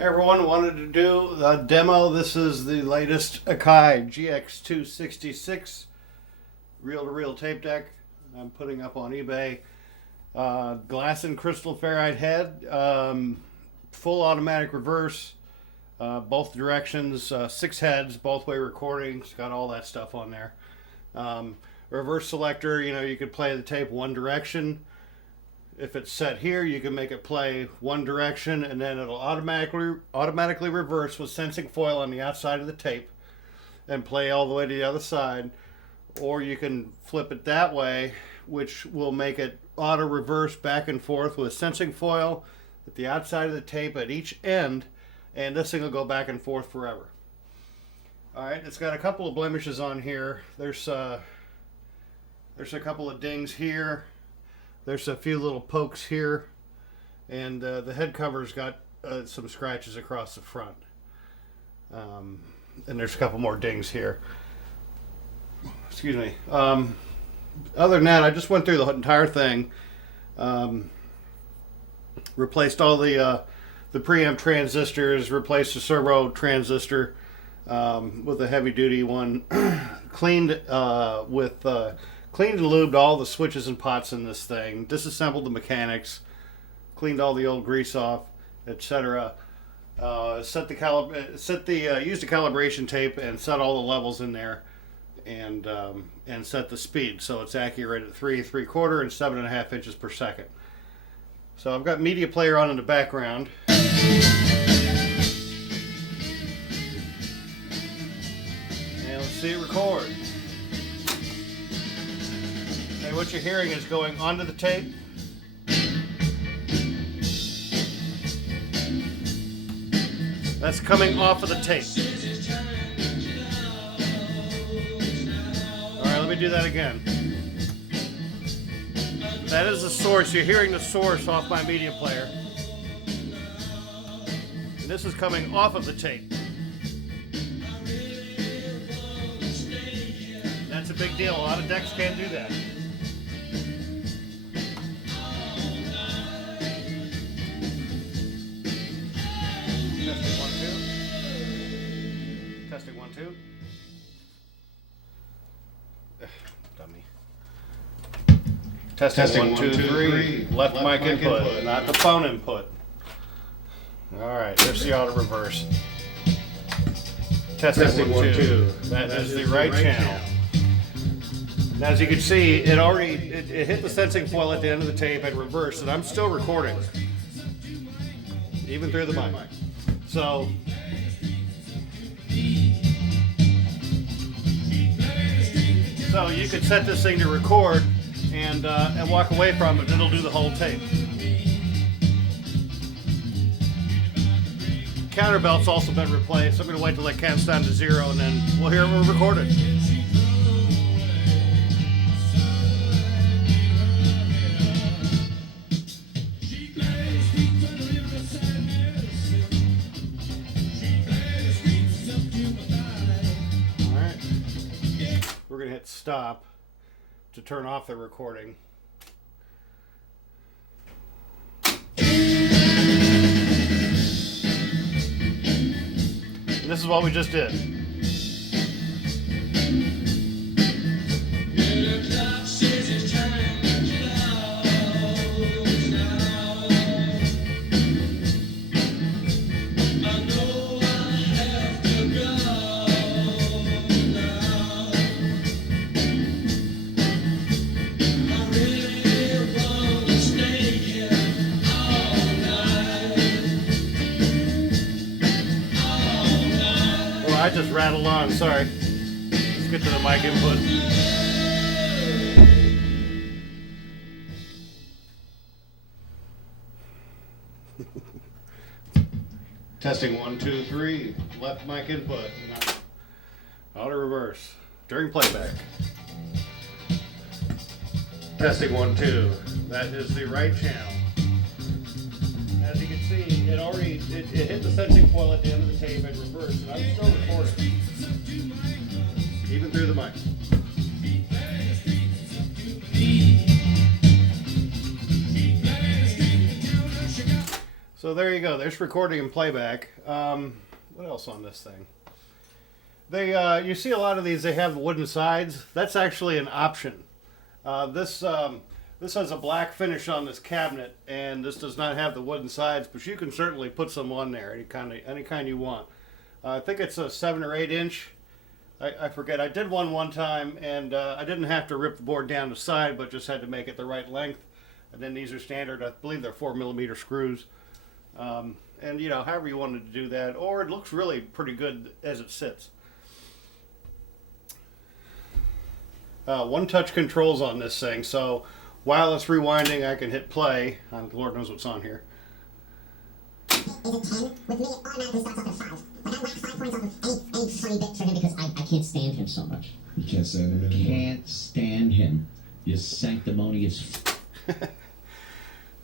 Everyone wanted to do a demo. This is the latest AKAI GX 266 reel-to-reel tape deck I'm putting up on eBay. Glass and crystal ferrite head, full automatic reverse, both directions, 6 heads, both way recordings, got all that stuff on there. Reverse selector, you could play the tape one direction. If it's set here, you can make it play one direction, and then it'll automatically reverse with sensing foil on the outside of the tape and play all the way to the other side. Or you can flip it that way, which will make it auto reverse back and forth with sensing foil at the outside of the tape at each end, and this thing will go back and forth forever. Alright, it's got a couple of blemishes on here. There's a couple of dings here. There's a few little pokes here, and the head cover's got some scratches across the front. And there's a couple more dings here. Excuse me. Other than that, I just went through the entire thing. Replaced all the preamp transistors, replaced the servo transistor with a heavy-duty one. Cleaned and lubed all the switches and pots in this thing, disassembled the mechanics, cleaned all the old grease off, etc. Used a calibration tape and set all the levels in there, and set the speed so it's accurate at 3 3/4 and 7.5 inches per second. So I've got media player on in the background. And let's see it record. And what you're hearing is going onto the tape. That's coming off of the tape. Alright, let me do that again. That is the source. You're hearing the source off my media player. And this is coming off of the tape. That's a big deal. A lot of decks can't do that. Testing 1 2. Dummy. Testing 1 2 3. Left mic input, not the phone input. Alright, there's the auto reverse. Testing 1 2. That is the right channel. Now, as you can see, it hit the sensing foil at the end of the tape and reversed, and I'm still recording, even through the mic. So you could set this thing to record and walk away from it, and it'll do the whole tape. Counterbelt's also been replaced. I'm going to wait till that counts down to 0, and then we'll hear it recorded. We're going to hit stop to turn off the recording. And this is what we just did. I just rattled on, sorry. Let's get to the mic input. Testing 1 2 3. Left mic input. Auto reverse. During playback. Testing 1 2. That is the right channel. As you can see, it hit the sensing foil at the end of the tape and reversed, and I'm still recording, even through the mic. So there you go. There's recording and playback. What else on this thing? You see a lot of these. They have wooden sides. That's actually an option. This has a black finish on this cabinet, and this does not have the wooden sides. But you can certainly put some on there, any kind you want. I think it's a 7 or 8 inch. I forget. I did one time, and I didn't have to rip the board down the side, but just had to make it the right length. And then these are standard. I believe they're 4mm screws. And you know, however you wanted to do that, or it looks really pretty good as it sits. One-touch controls on this thing, so while it's rewinding, I can hit play. Lord knows what's on here. Is it 10? With me, it automatically starts off at 5. But that last 5 points off of any funny bit for him because I can't stand him so much. You can't stand him anymore. Can't stand him. You sanctimonious.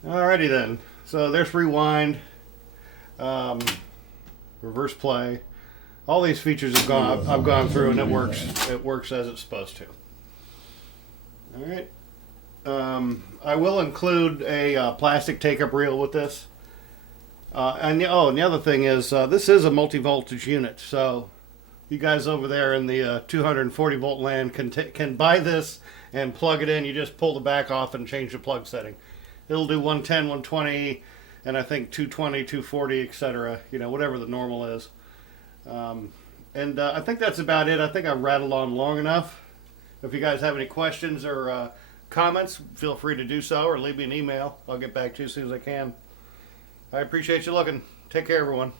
Alrighty then. So there's rewind, reverse play. All these features I've gone through, and it works. It works as it's supposed to. All right. I will include a plastic take-up reel with this. And the other thing is, this is a multi-voltage unit, so you guys over there in the 240 volt land can buy this and plug it in. You just pull the back off and change the plug setting. It'll do 110, 120, and I think 220, 240, etc. You know, whatever the normal is. I think that's about it. I think I've rattled on long enough. If you guys have any questions or comments, feel free to do so, or leave me an email. I'll get back to you as soon as I can. I appreciate you looking. Take care, everyone.